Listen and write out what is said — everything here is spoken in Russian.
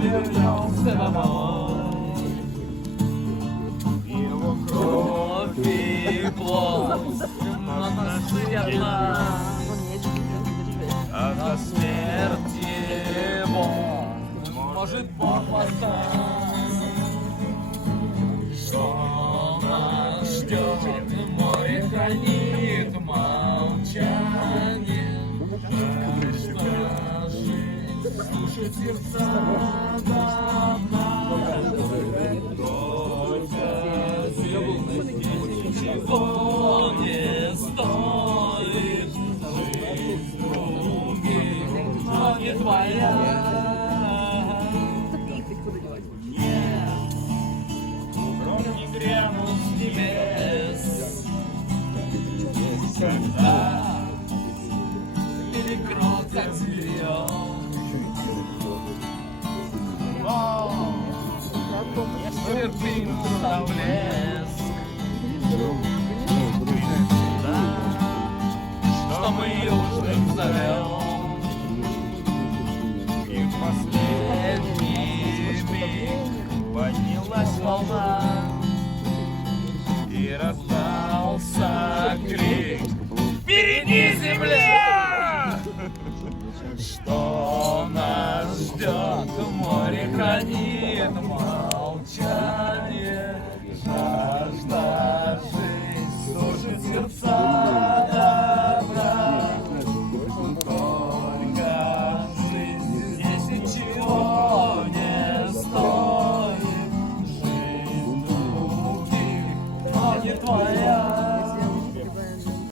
вернемся домой. Его кровь и плоть на наши сердца, а за смерть его может Бог восстать. Что нас ждет, море хранит молчание. Что жизнь слушает сердца ничего не стоит. Жизнь других, но не твоя. Не грянул с небес, когда перекрутят звезд. Свертым давление.